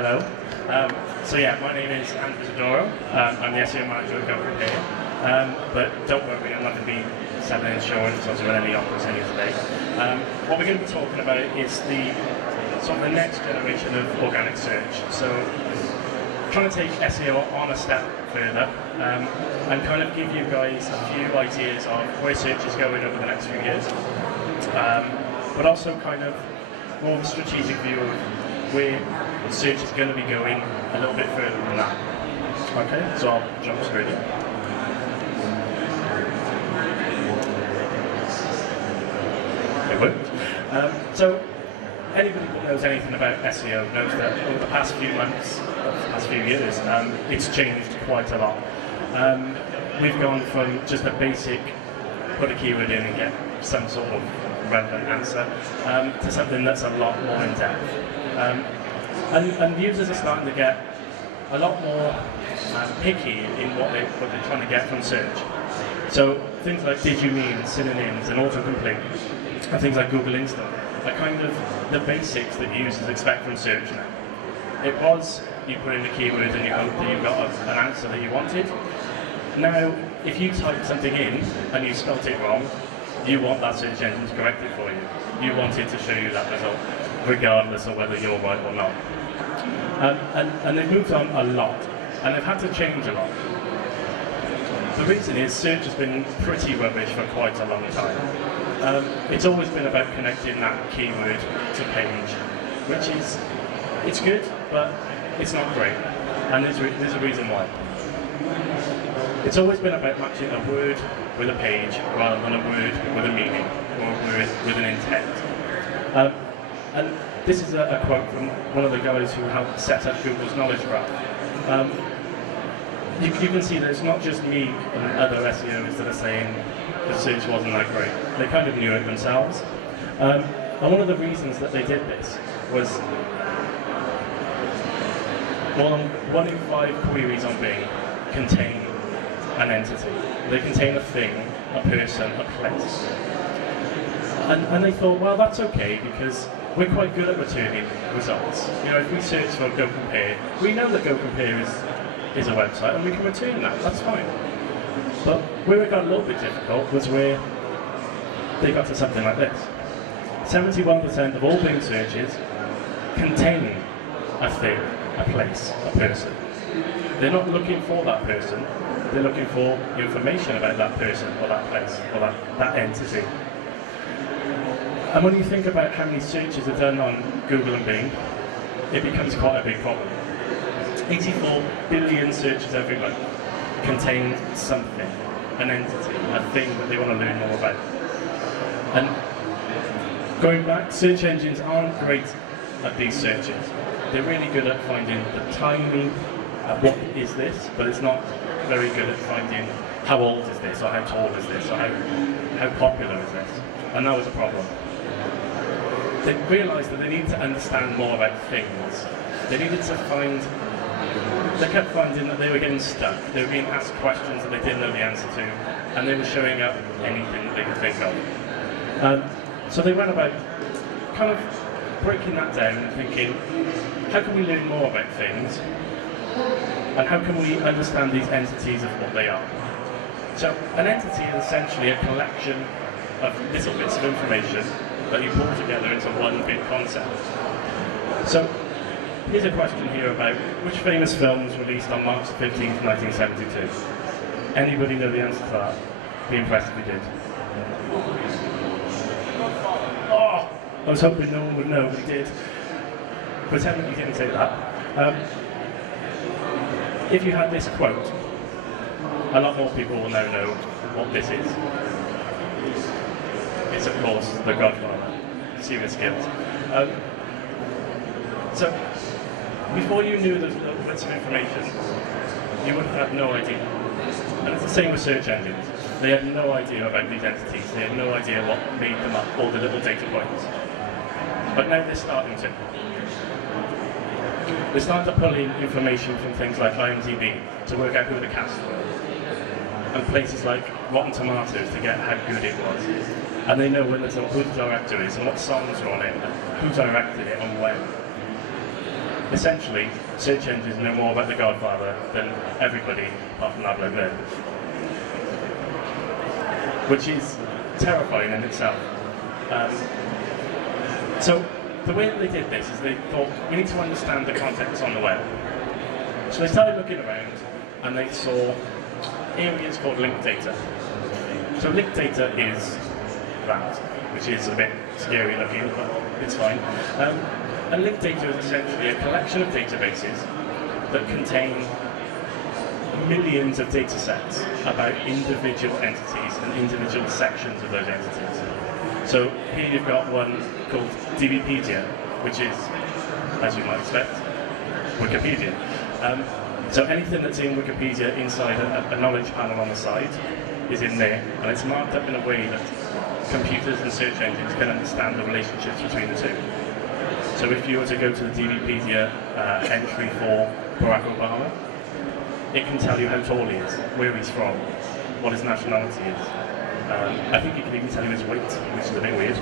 Hello. My name is Isidoro. I'm the SEO manager at GoCompare. But don't worry, I'm not going to be selling insurance or doing any offers any today. What we're going to be talking about is the sort of the next generation of organic search. So, trying to take SEO on a step further and kind of give you guys a few ideas of where search is going over the next few years, but also kind of more of a strategic view of where search is going to be going a little bit further than that. Okay, so I'll jump straight in. It worked. So anybody that knows anything about SEO knows that over the past few months, past few years, it's changed quite a lot. We've gone from just a basic put a keyword in and get some sort of relevant answer to something that's a lot more in depth. And users are starting to get a lot more picky in what they're trying to get from search. So things like did you mean, synonyms, and autocomplete, and things like Google Instant are kind of the basics that users expect from search now. It was you put in the keyword and you hope that you got an answer that you wanted. Now, if you type something in and you spelt it wrong, you want that search engine to correct it for you. You want it to show you that result, regardless of whether you're right or not. And they've moved on a lot, and they've had to change a lot. The reason is search has been pretty rubbish for quite a long time. It's always been about connecting that keyword to page, which is, it's good, but it's not great, and there's a reason why. It's always been about matching a word with a page rather than a word with a meaning or a word with an intent. And this is a quote from one of the guys who helped set up Google's knowledge graph. You can see that it's not just me and other SEOs that are saying the search wasn't that great. They kind of knew it themselves. And one of the reasons that they did this was one in 5 queries on Bing contain an entity. They contain a thing, a person, a place. And they thought, well, that's okay because we're quite good at returning results. You know, if we search for GoCompare, we know that GoCompare is a website and we can return that, that's fine. But where it got a little bit difficult was where they got to something like this. 71% of all Bing searches contain a thing, a place, a person. They're not looking for that person, they're looking for information about that person or that place or that entity. And when you think about how many searches are done on Google and Bing, it becomes quite a big problem. 84 billion searches every month contain something, an entity, a thing that they want to learn more about. And going back, search engines aren't great at these searches. They're really good at finding the tiny, what is this, but it's not very good at finding how old is this, or how tall is this, or how popular is this. And that was a problem. They realised that they needed to understand more about things. They needed to they kept finding that they were getting stuck. They were being asked questions that they didn't know the answer to, and they were showing up anything that they could think of. So they went about kind of breaking that down and thinking, how can we learn more about things? And how can we understand these entities of what they are? So an entity is essentially a collection of little bits of information that you pull together into one big concept. So here's a question here about which famous film was released on March 15th, 1972? Anybody know the answer to that? Be impressed if you did. Oh, I was hoping no one would know, but he did. Pretend that you didn't say that. If you had this quote, a lot more people will now know what this is. It's of course The Godfather, Serious Guilt. So, before you knew those little bits of information, you would have had no idea. And it's the same with search engines. They had no idea about these entities. They had no idea what made them up, all the little data points. But now they're starting to. They're starting to pull in information from things like IMDb to work out who the cast were, and places like Rotten Tomatoes to get how good it was. And they know who the director is and what songs are on it, and who directed it and when. essentially, search engines know more about The Godfather than everybody apart from that bloke there. Which is terrifying in itself. So the way that they did this is they thought, we need to understand the context on the web. So they started looking around and they saw areas called linked data. So linked data is that, which is a bit scary looking, but it's fine. And linked data is essentially a collection of databases that contain millions of data sets about individual entities and individual sections of those entities. So here you've got one called DBpedia, which is, as you might expect, Wikipedia. So anything that's in Wikipedia inside a knowledge panel on the side is in there, and it's marked up in a way that computers and search engines can understand the relationships between the two. So if you were to go to the DBpedia entry for Barack Obama, it can tell you how tall he is, where he's from, what his nationality is. I think it can even tell you his weight, which is a bit weird.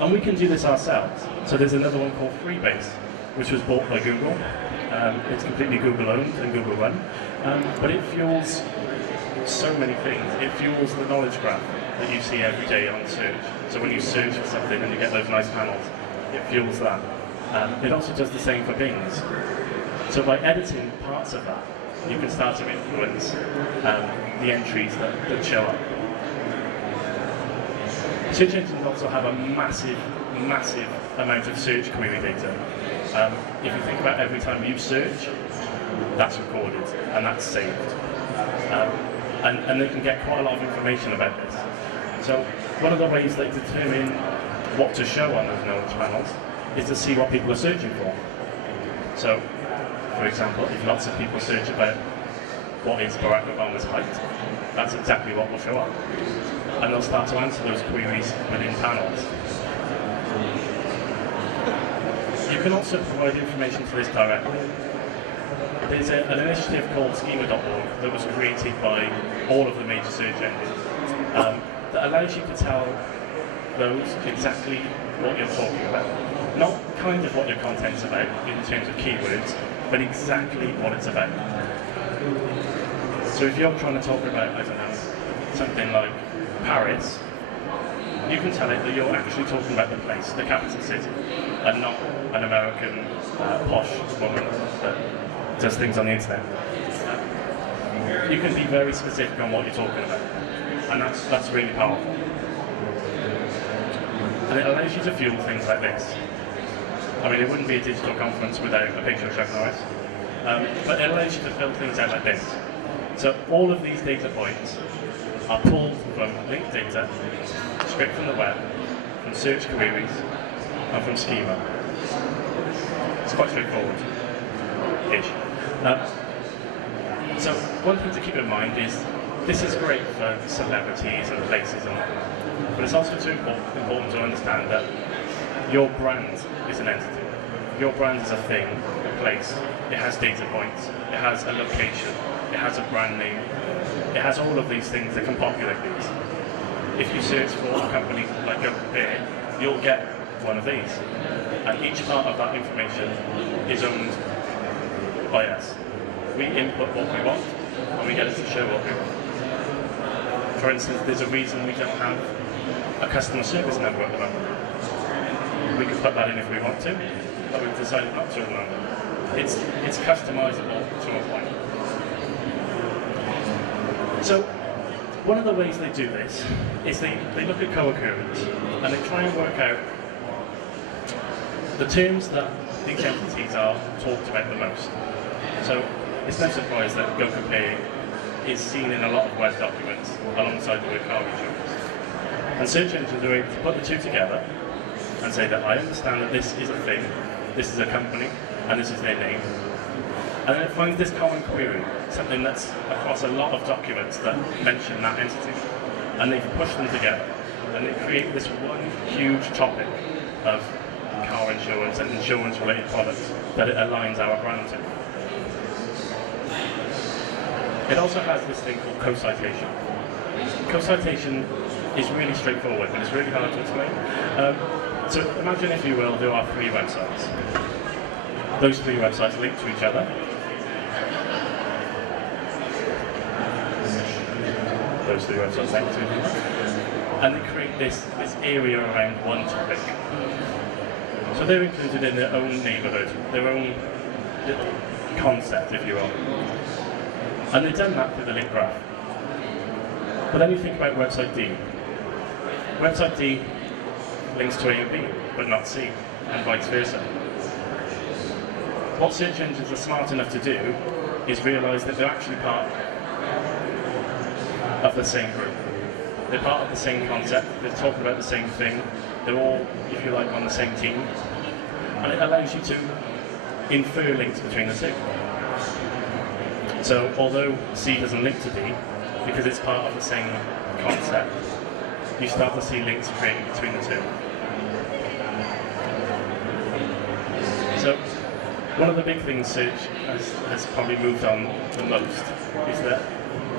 And we can do this ourselves. So there's another one called Freebase, which was bought by Google. It's completely Google owned and Google run. But it fuels so many things. It fuels the knowledge graph that you see every day on search. So when you search for something and you get those nice panels, it fuels that. It also does the same for Bings. So by editing parts of that, you can start to influence the entries that show up. Search engines also have a massive, massive amount of search query data. If you think about every time you search, that's recorded and that's saved. And they can get quite a lot of information about this. So one of the ways they determine what to show on those knowledge panels is to see what people are searching for. So, for example, if lots of people search about what is Barack Obama's height, that's exactly what will show up. And they'll start to answer those queries within panels. You can also provide information to this directly. There's an initiative called schema.org that was created by all of the major search engines that allows you to tell those exactly what you're talking about. Not kind of what your content's about in terms of keywords, but exactly what it's about. So if you're trying to talk about, I don't know, something like Paris, you can tell it that you're actually talking about the place, the capital city, and not an American posh woman that does things on the internet. You can be very specific on what you're talking about, and that's really powerful. And it allows you to fuel things like this. I mean, it wouldn't be a digital conference without a picture of Chuck Norris, but it allows you to fill things out like this. So all of these data points are pulled from linked data, straight from the web, from search queries, and from schema. It's quite straightforward-ish. So one thing to keep in mind is this is great for celebrities and places and all, but it's also too important to understand that your brand is an entity. Your brand is a thing, a place. It has data points. It has a location. It has a brand name. It has all of these things that can populate these. If you search for a company like GoCompare, you'll get one of these. And each part of that information is owned by us. We input what we want, and we get it to show what we want. For instance, there's a reason we don't have a customer service number at the moment. We could put that in if we want to, but we've decided not to at the moment. It's customizable to a point. So, one of the ways they do this is they look at co-occurrence and they try and work out the terms that these entities are talked about the most. So, it's no surprise that GoCompare is seen in a lot of web documents alongside the word car insurance. And search engines are able to put the two together and say that I understand that this is a thing, this is a company, and this is their name. And then it finds this common query, something that's across a lot of documents that mention that entity. And they push them together, and they create this one huge topic of car insurance and insurance-related products that it aligns our brand to. It also has this thing called co-citation. Co-citation is really straightforward, but it's really hard to explain. So imagine, if you will, there are three websites. Those three websites link to each other. Those three websites link to each other. And they create this area around one topic. So they're included in their own neighbourhood, their own little concept, if you will. And they've done that with the link graph. But then you think about website D. Website D links to A and B, but not C, and vice versa. What search engines are smart enough to do is realise that they're actually part of the same group. They're part of the same concept, they're talking about the same thing, they're all, if you like, on the same team. And it allows you to infer links between the two. So although C doesn't link to D, because it's part of the same concept, you start to see links created between the two. So one of the big things search has probably moved on the most is that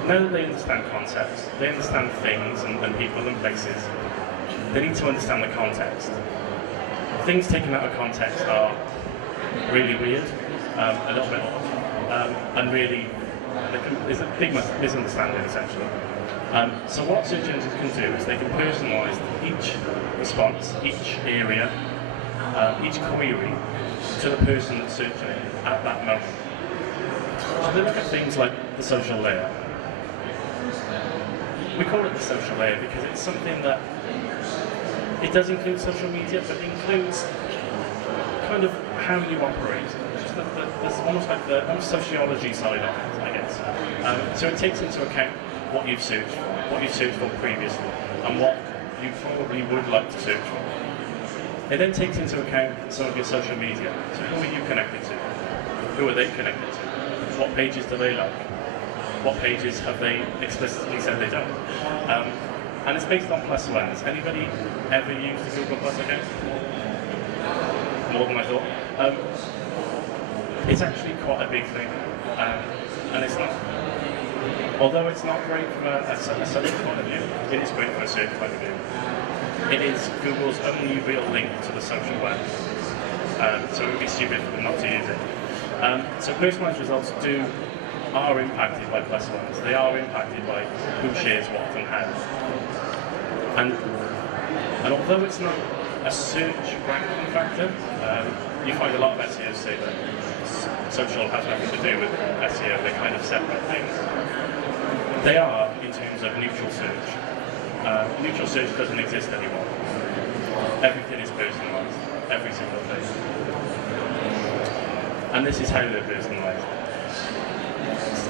now that they understand concepts, they understand things and people and places, they need to understand the context. Things taken out of context are really weird, a little bit odd, and really there's a big misunderstanding essentially. So what search engines can do is they can personalise each response, each area, each query to the person that's searching it at that moment. So they look at things like the social layer. We call it the social layer because it's something that it does include social media, but it includes kind of how you operate. It's just there's almost like the sociology side of it, I guess. So it takes into account what you've searched for previously, and what you probably would like to search for. It then takes into account some of your social media. So who are you connected to? Who are they connected to? What pages do they like? What pages have they explicitly said they don't? And it's based on plus ones. Anybody ever used a Google Plus account? More than I thought. It's actually quite a big thing. And it's not, although it's not great from a search point of view, it is great from a search point of view. It is Google's only real link to the social web. So it would be stupid for them not to use it. So personalised results are impacted by plus ones. They are impacted by who shares what and how. And although it's not a search ranking factor, you find a lot of SEOs say that social has nothing to do with SEO, they're kind of separate things. They are in terms of neutral search. Neutral search doesn't exist anymore. Everything is personalised, every single thing. And this is how they're personalised.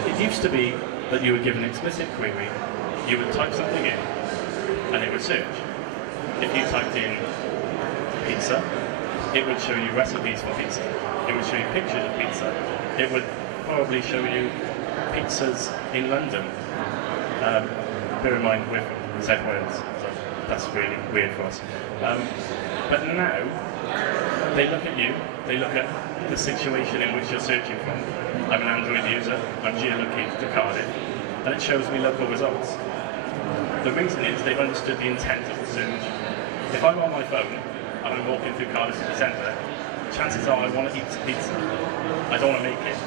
It used to be that you would give an explicit query, you would type something in, and it would search. If you typed in pizza, it would show you recipes for pizza. It would show you pictures of pizza. It would probably show you pizzas in London. Bear in mind, we're from South Wales, so that's really weird for us. But now, they look at you, they look at the situation in which you're searching from. I'm an Android user, I'm geolocated to Cardiff, and it shows me local results. The reason is they've understood the intent of the search. If I'm on my phone and I'm walking through Cardiff city centre, chances are I want to eat some pizza. I don't want to make it.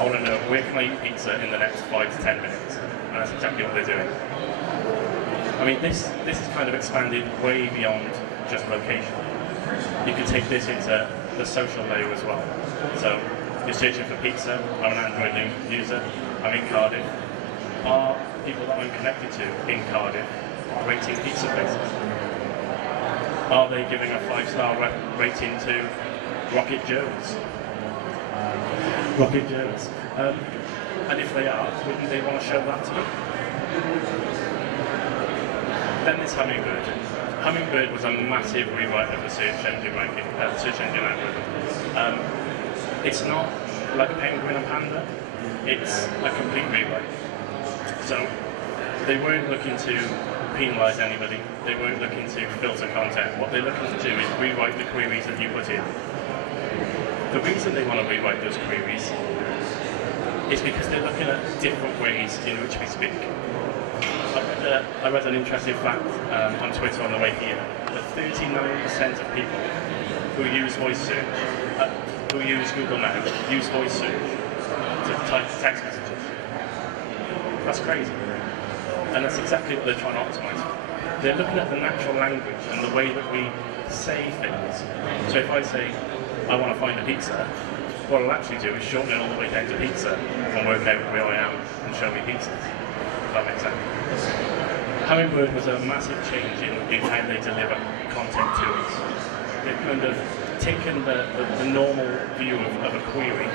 I want to know where can I eat pizza in the next 5 to 10 minutes, and that's exactly what they're doing. I mean, this is kind of expanded way beyond just location. You can take this into the social layer as well. So you're searching for pizza, I'm an Android user, I'm in Cardiff. Are people that I'm connected to in Cardiff rating pizza places? Are they giving a 5-star rating to Rocket Joe's? Rocket Joe's. And if they are, wouldn't they want to show that to me? Then there's Hummingbird. Hummingbird was a massive rewrite of the search engine ranking, search engine algorithm. It's not like a penguin and panda, it's a complete rewrite. So they weren't looking to penalise anybody, they weren't looking to filter content. What they're looking to do is rewrite the queries that you put in. The reason they want to rewrite those queries is because they're looking at different ways in which we speak. I read an interesting fact on Twitter on the way here. 39% of people who use voice search, who use Google Now, use voice search to type text messages. That's crazy. And that's exactly what they're trying to optimize for. They're looking at the natural language and the way that we say things. So if I say, I want to find a pizza, what I'll actually do is shorten it all the way down to pizza and work out where I am and show me pizzas. If that makes sense. Hummingbird was a massive change in how they deliver content to us. They've kind of taken the normal view of a query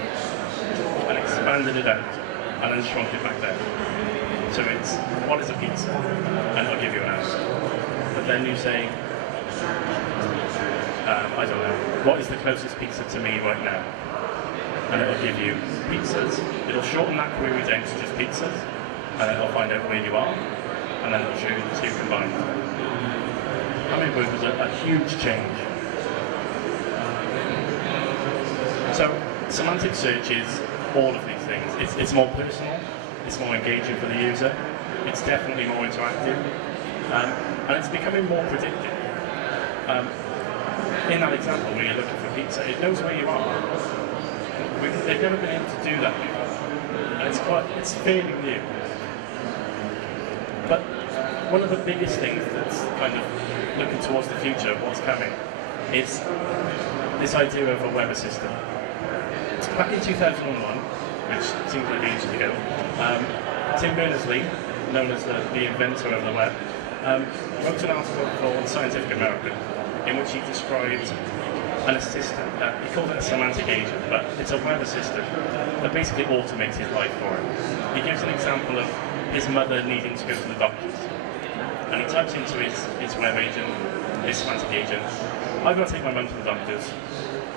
and expanded it out and then shrunk it back down. So it's, what is a pizza? And I'll give you an answer. But then you say, I don't know, what is the closest pizza to me right now? And it'll give you pizzas. It'll shorten that query down to just pizzas, and it'll find out where you are, and then it'll show you the two combined. Hummingbird was a huge change. So semantic search is all of these things. It's more personal, it's more engaging for the user, it's definitely more interactive, and it's becoming more predictive. In that example where you're looking for pizza, it knows where you are. They've never been able to do that before, and it's fairly new. But one of the biggest things that's kind of looking towards the future of what's coming is this idea of a web assistant. Back in 2001, which seems like ages ago, Tim Berners-Lee, known as the inventor of the web, wrote an article called Scientific American in which he described an assistant, he called it a semantic agent, but it's a web assistant that basically automates his life for him. He gives an example of his mother needing to go to the doctors, and he types into his web agent, his semantic agent, I've got to take my mum to the doctors,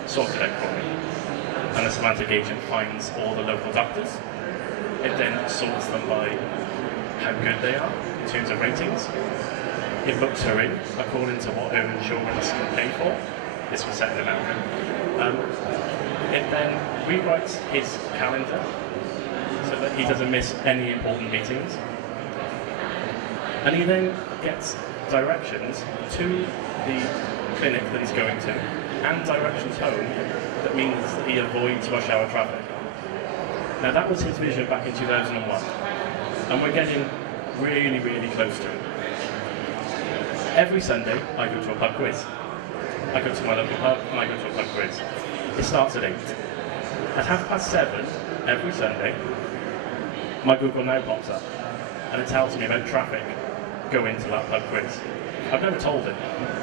sort it out for me. And the semantic agent finds all the local doctors. It then sorts them by how good they are in terms of ratings. It books her in according to what her insurance can pay for. This was set in America. It then rewrites his calendar so that he doesn't miss any important meetings. And he then gets directions to the clinic that he's going to and directions home that means that he avoids rush hour traffic. Now that was his vision back in 2001, and we're getting really, really close to it. Every Sunday I go to a pub quiz. I go to my local pub and I go to a pub quiz. It starts at 8. At 7:30 every Sunday, my Google Now pops up and it tells me about traffic going to that pub quiz. I've never told it.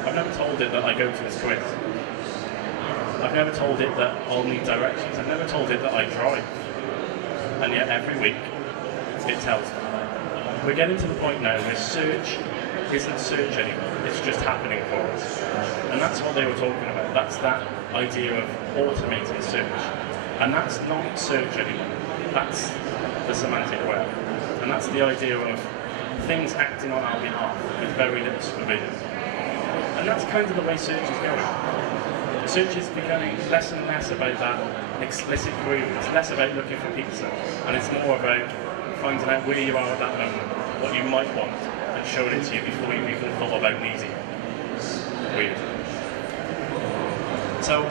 I've never told it that I go to this quiz. I've never told it that I'll need directions. I've never told it that I drive. And yet every week, it tells me. We're getting to the point now where search isn't search anymore. It's just happening for us. And that's what they were talking about. That's that idea of automated search. And that's not search anymore. That's the semantic web. And that's the idea of things acting on our behalf with very little supervision. And that's kind of the way search is going. Search is becoming less and less about that explicit query. It's less about looking for pizza, and it's more about finding out where you are at that moment, what you might want, and showing it to you before you even thought about needing it. Weird. So,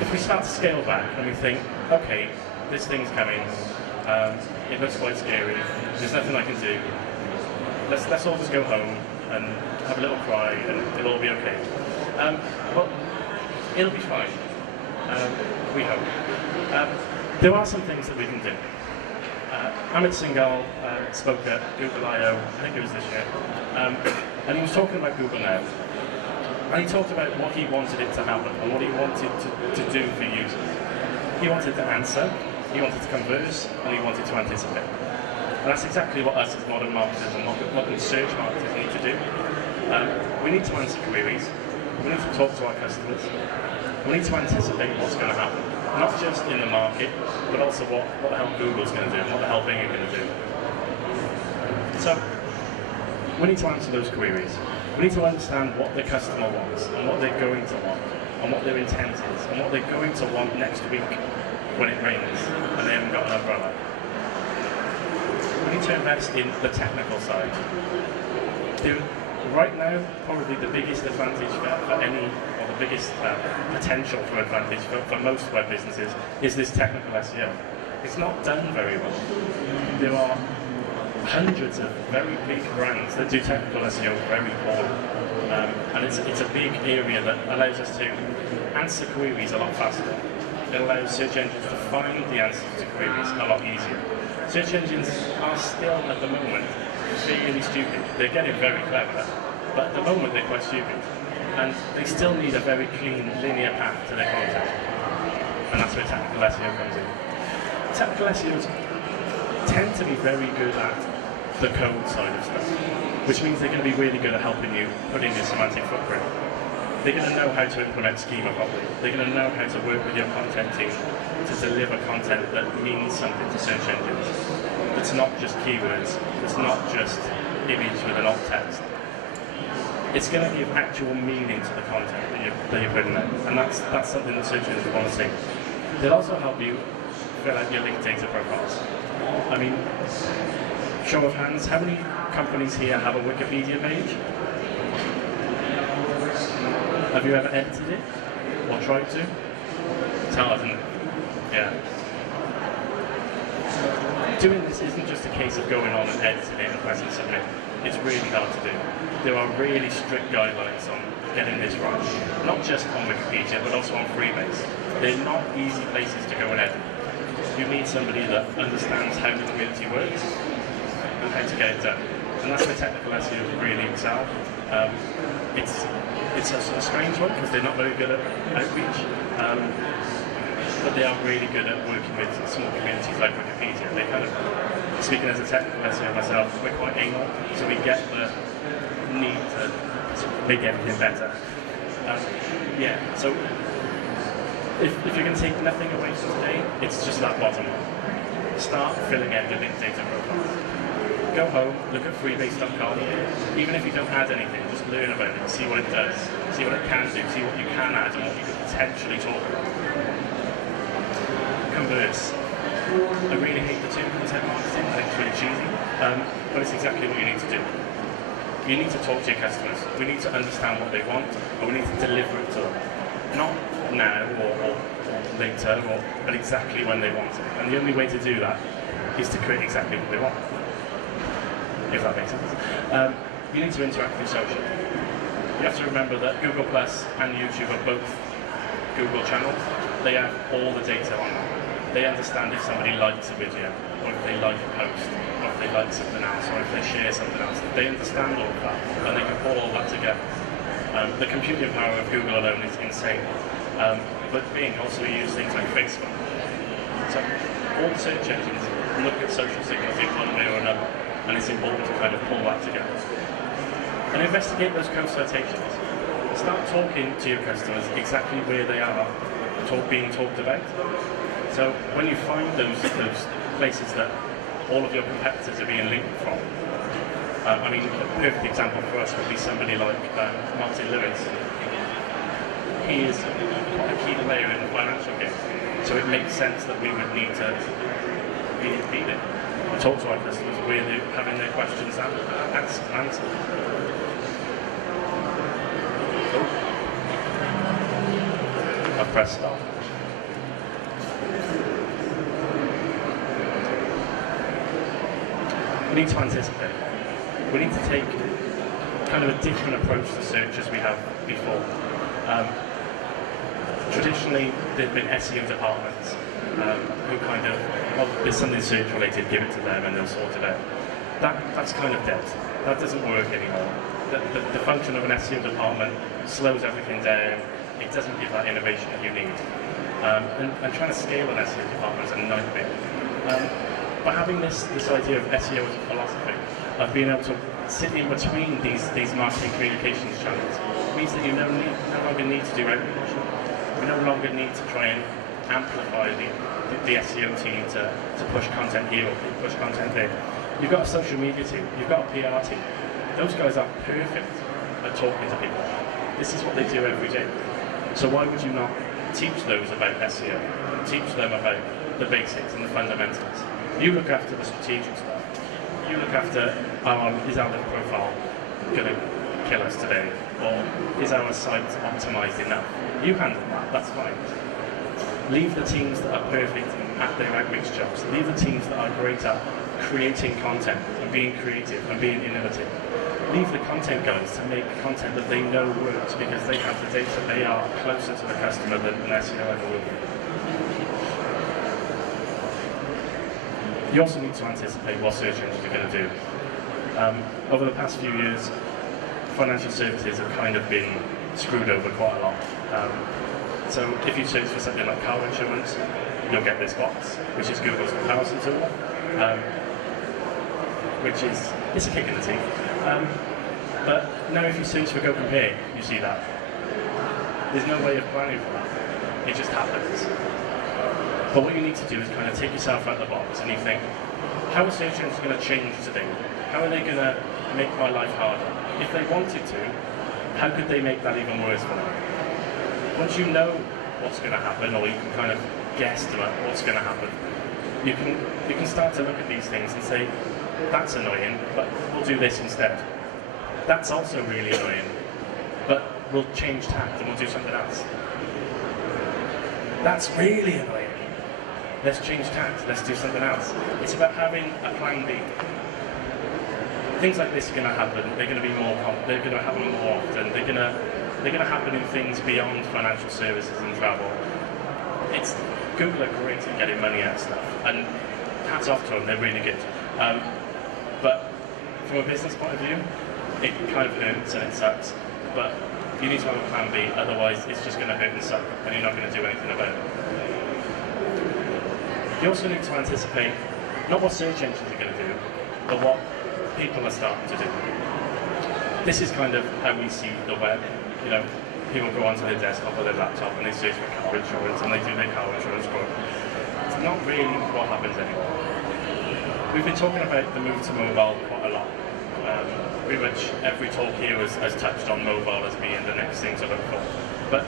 if we start to scale back and we think, okay, this thing's coming, it looks quite scary, there's nothing I can do, let's all just go home and have a little cry and it'll all be okay. Well, it'll be fine, we hope. There are some things that we can do. Amit Singhal spoke at Google I/O, I think it was this year, and he was talking about Google Now. And he talked about what he wanted it to happen and what he wanted to do for users. He wanted to answer, he wanted to converse, and he wanted to anticipate. And that's exactly what us as modern marketers and modern search marketers need to do. We need to answer queries, we need to talk to our customers, we need to anticipate what's going to happen. Not just in the market, but also what the hell Google's going to do and what the hell Bing are going to do. So, we need to answer those queries. We need to understand what the customer wants and what they're going to want and what their intent is and what they're going to want next week when it rains and they haven't got an umbrella. We need to invest in the technical side. Right now, probably the biggest advantage for any, or the biggest potential for advantage for most web businesses is this technical SEO. It's not done very well. There are hundreds of very big brands that do technical SEO very poorly. And it's a big area that allows us to answer queries a lot faster. It allows search engines to find the answers to queries a lot easier. Search engines are still, at the moment, really stupid. They're getting very clever, but at the moment they're quite stupid. And they still need a very clean, linear path to their content. And that's where technical SEO comes in. Technical SEOs tend to be very good at the code side of stuff, which means they're going to be really good at helping you put in your semantic footprint. They're going to know how to implement schema properly. They're going to know how to work with your content team to deliver content that means something to search engines. It's not just keywords. It's not just image with an alt text. It's going to give actual meaning to the content that you're putting in, and that's something that search engines want to see. They'll also help you fill out your linked data profiles. I mean, show of hands, how many companies here have a Wikipedia page? Have you ever edited it? Or tried to? It's hard, isn't it? Yeah. Doing this isn't just a case of going on and editing it and pressing submit. It's really hard to do. There are really strict guidelines on getting this right. Not just on Wikipedia, but also on Freebase. They're not easy places to go and edit. You need somebody that understands how the community works and how to get it done. And that's where technical SEO really excel. It's a strange one because they're not very good at outreach, but they are really good at working with small communities like Wikipedia. They kind of, speaking as a technical SEO myself, we're quite anal, so we get the need to make everything better. Yeah, so if you're going to take nothing away from today, it's just that bottom one. Start filling out your linked data profile. Go home, look at freebase.com. Even if you don't add anything, just learn about it, see what it does, see what it can do, see what you can add and what you could potentially talk about. Converse. I really hate the term content marketing, I think it's really cheesy, but it's exactly what you need to do. You need to talk to your customers. We need to understand what they want, but we need to deliver it to them. Not now or later, but exactly when they want it. And the only way to do that is to create exactly what they want. If that makes sense. You need to interact with social. You have to remember that Google Plus and YouTube are both Google channels. They have all the data on them. They understand if somebody likes a video, or if they like a post, or if they like something else, or if they share something else. They understand all of that, and they can pull all that together. The computing power of Google alone is insane. But Bing also use things like Facebook. So all the search engines look at social signals in one way or another, and it's important to kind of pull that together. And investigate those co-citations. Start talking to your customers exactly where they are being talked about. So when you find those places that all of your competitors are being linked from, I mean, a perfect example for us would be somebody like Martin Lewis. He is quite a key player in the financial game, so it makes sense that we would need to be there and talk to our customers where they're having their questions answered. I've pressed stop. We need to anticipate. We need to take kind of a different approach to search as we have before. Traditionally, there have been SEO departments who kind of, well, there's something search related, give it to them and they'll sort it out. That's kind of dead. That doesn't work anymore. The function of an SEO department slows everything down. It doesn't give that innovation that you need. And trying to scale an SEO department is a nightmare. By having this idea of SEO as a philosophy, of being able to sit in between these marketing communications channels, means that you no longer need to do outreach. You no longer need to try and amplify the SEO team to push content here or push content there. You've got a social media team, you've got a PR team. Those guys are perfect at talking to people. This is what they do every day. So why would you not teach those about SEO? Teach them about the basics and the fundamentals. You look after the strategic stuff. You look after is our profile going to kill us today? Or is our site optimized enough? You handle that, that's fine. Leave the teams that are perfect at their outreach jobs. Leave the teams that are great at creating content and being creative and being innovative. Leave the content guys to make content that they know works because they have the data. They are closer to the customer than an SEO ever will be. You also need to anticipate what search engines are going to do. Over the past few years, financial services have kind of been screwed over quite a lot. So if you search for something like car insurance, you'll get this box, which is Google's comparison tool, which is, it's a kick in the teeth. But now if you search for Go Compare, you see that. There's no way of planning for that. It just happens. But what you need to do is kind of take yourself out of the box and you think, how are search engines going to change today? How are they going to make my life harder? If they wanted to, how could they make that even worse for them? Once you know what's going to happen, or you can kind of guesstimate what's going to happen, you can start to look at these things and say, that's annoying, but we'll do this instead. That's also really annoying, but we'll change tact and we'll do something else. That's really annoying. Let's change tact, let's do something else. It's about having a plan B. Things like this are going to happen. They're going to be they're going to happen more often. They're going to happen in things beyond financial services and travel. Google are great at getting money out of stuff, and hats off to them, they're really good. But from a business point of view, it kind of hurts and it sucks. But you need to have a plan B, otherwise it's just going to hurt and suck, and you're not going to do anything about it. You also need to anticipate not what search engines are going to do, but what people are starting to do. This is kind of how we see the web. You know, people go onto their desktop or their laptop and they search for car insurance and they do their car insurance quote. It's not really what happens anymore. We've been talking about the move to mobile quite a lot. Pretty much every talk here has touched on mobile as being the next thing to look for. But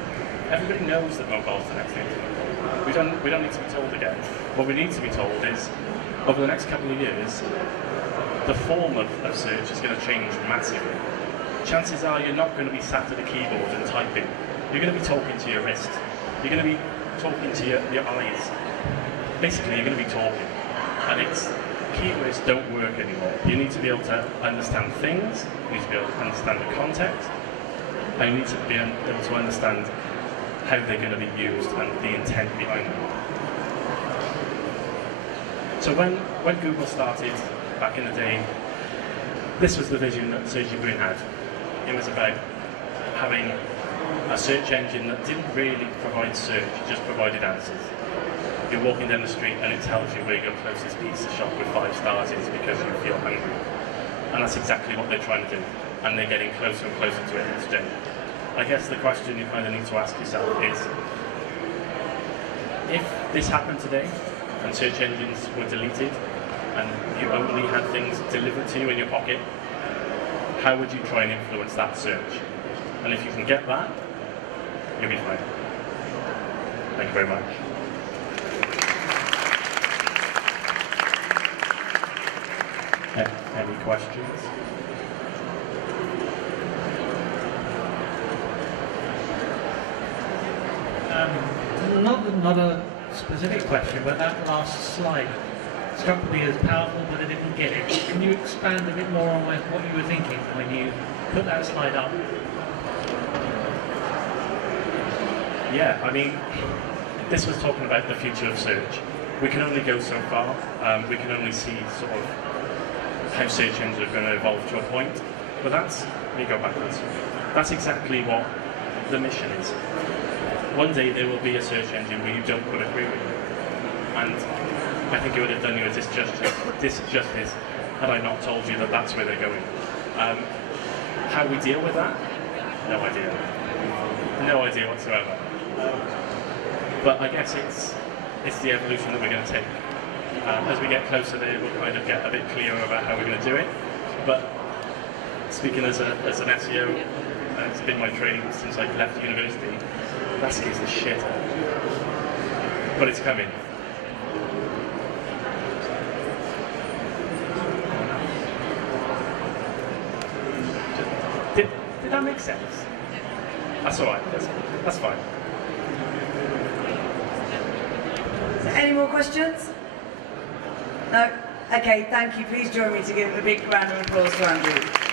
everybody knows that mobile is the next thing to look for. We don't need to be told again. What we need to be told is, over the next couple of years, the form of search is going to change massively. Chances are you're not going to be sat at a keyboard and typing. You're going to be talking to your wrist. You're going to be talking to your eyes. Basically, you're going to be talking. And keywords don't work anymore. You need to be able to understand things, you need to be able to understand the context, and you need to be able to understand how they're going to be used and the intent behind them. So when Google started back in the day, this was the vision that Sergey Brin had. It was about having a search engine that didn't really provide search, it just provided answers. You're walking down the street and it tells you where your closest pizza shop with 5 stars is because you feel hungry. And that's exactly what they're trying to do. And they're getting closer and closer to it each day. I guess the question you kind of need to ask yourself is, if this happened today and search engines were deleted and you only had things delivered to you in your pocket, how would you try and influence that search? And if you can get that, you'll be fine. Thank you very much. Any questions? Not a specific question, but that last slide struck me as powerful, but I didn't get it. Can you expand a bit more on what you were thinking when you put that slide up? Yeah, I mean, this was talking about the future of search. We can only go so far. We can only see sort of how search engines are going to evolve to a point. But let me go backwards. That's exactly what the mission is. One day there will be a search engine where you don't put a query. And I think it would have done you a disjustice had I not told you that that's where they're going. How we deal with that? No idea. No idea whatsoever. But I guess it's the evolution that we're going to take. As we get closer there, we'll kind of get a bit clearer about how we're going to do it. But speaking as an SEO, it's been my training since I left university, that scares the shit out of me. But it's coming. sense. That's all right. That's fine. So any more questions? No? Okay, thank you. Please join me to give a big round of applause to Andrew.